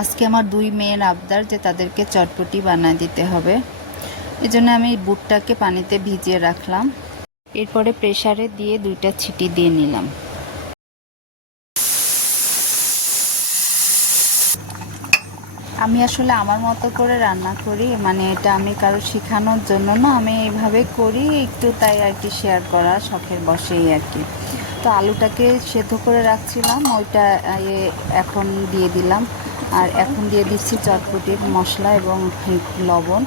আজকে আমার দুই মেয়ের আবদার যে তাদেরকে চটপটি বানায় দিতে হবে। এই জন্য আমি বুটটাকে পানিতে ভিজিয়ে রাখলাম। এরপরে প্রেসারে দিয়ে দুইটা ছিটি দিয়ে নিলাম। আমি আসলে আমার মতো করে রান্না করি মানে এটা আমি কারও শেখানোর জন্য না, আমি এইভাবে করি, একটু তাই আর কি শেয়ার করা, শখের বসেই আর কি। তো আলুটাকে সেদ্ধ করে রাখছিলাম, ওইটা এখন দিয়ে দিলাম। আর এখন দিয়ে দিচ্ছি চটপটির মশলা এবং লবণ।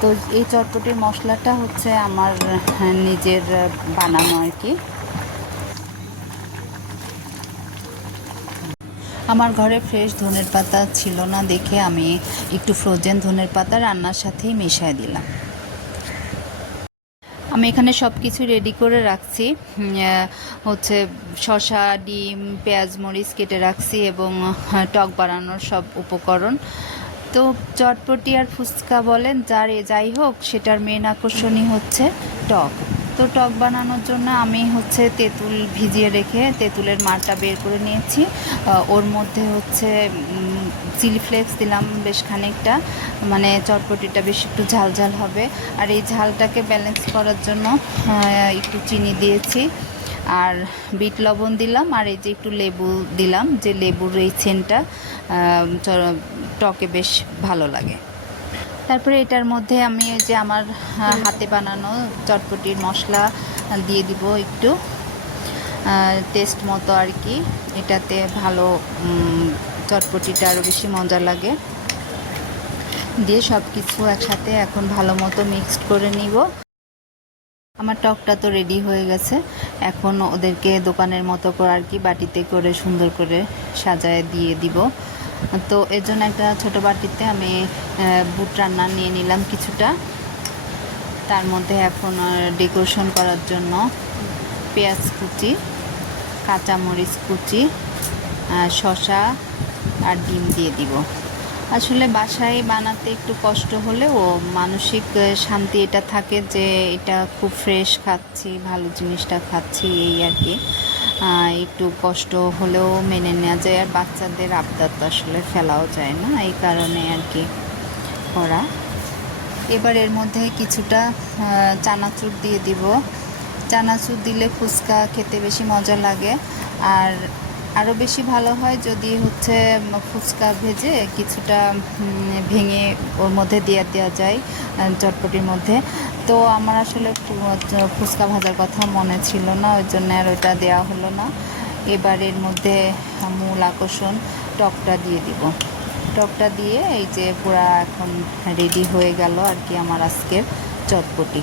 তো এই চটপটির মশলাটা হচ্ছে আমার হ্যাঁ, নিজের বানানো আর কি। আমার ঘরে ফ্রেশ ধনের পাতা ছিল না দেখে আমি একটু ফ্রোজেন ধনের পাতা রান্নার সাথেই মিশিয়ে দিলাম। আমি এখানে সব কিছু রেডি করে রাখছি। হচ্ছে শসা, ডিম, পেঁয়াজ, মরিচ কেটে রাখছি এবং টক বানানোর সব উপকরণ। তো চটপটি আর ফুচকা বলেন, যার যাই হোক, সেটার মেন আকর্ষণই হচ্ছে টক। তো টক বানানোর জন্য আমি হচ্ছে তেঁতুল ভিজিয়ে রেখে তেঁতুলের মারটা বের করে নিয়েছি। ওর মধ্যে হচ্ছে চিলি ফ্লেক্স দিলাম বেশ খানিকটা। মানে চটপটিটা বেশ একটু ঝাল ঝাল হবে। আর এই ঝালটাকে ব্যালেন্স করার জন্য একটু চিনি দিয়েছি। আর বিট লবণ দিলাম, আর এই যে একটু লেবু দিলাম, যে লেবুর এই সেন্টটা টকে বেশ ভালো লাগে। তারপরে এটার মধ্যে আমি ওই যে আমার হাতে বানানো চটপটির মশলা দিয়ে দিব একটু। টেস্ট মতো আর কি। এটাতে ভালো চটপটিটা আরও বেশি মজা লাগে। দিয়ে সব কিছু একসাথে এখন ভালো মতো মিক্সড করে নিব। আমার টকটা তো রেডি হয়ে গেছে। এখন ওদেরকে দোকানের মতো করে আর কি বাটিতে করে সুন্দর করে সাজায় দিয়ে দিব। তো এর জন্য একটা ছোট বাটিতে আমি বুট রান্না নিয়ে নিলাম কিছুটা। তার মধ্যে এখন ডেকোরেশন করার জন্য পেঁয়াজ কুচি, কাঁচামরিচ কুচি শসা আর ডিম দিয়ে দিব। আসলে বাসায় বানাতে একটু কষ্ট হলেও মানসিক শান্তি এটা থাকে যে এটা খুব ফ্রেশ খাচ্ছি, ভালো জিনিসটা খাচ্ছি এই আর কি। একটু কষ্ট হলেও মেনে নেওয়া যায় আর বাচ্চাদের আবদার তো আসলে ফেলাও যায় না এই কারণে আর কি করা। এবার এর মধ্যে কিছুটা চানাচুর দিয়ে দিব। চানাচুর দিলে ফুচকা খেতে বেশি মজা লাগে। আর আরও বেশি ভালো হয় যদি হচ্ছে ফুচকা ভেজে কিছুটা ভেঙে ওর মধ্যে দিয়ে দেওয়া যায় চটপটির মধ্যে। তো আমার আসলে ফুচকা ভাজার কথা মনে ছিল না, ওই জন্য আর ওইটা দেওয়া হলো না। এবারের মধ্যে মূল আকর্ষণ টকটা দিয়ে দিব। টকটা দিয়ে এই যে পুরা এখন রেডি হয়ে গেল আর কি আমার আজকের চটপটি।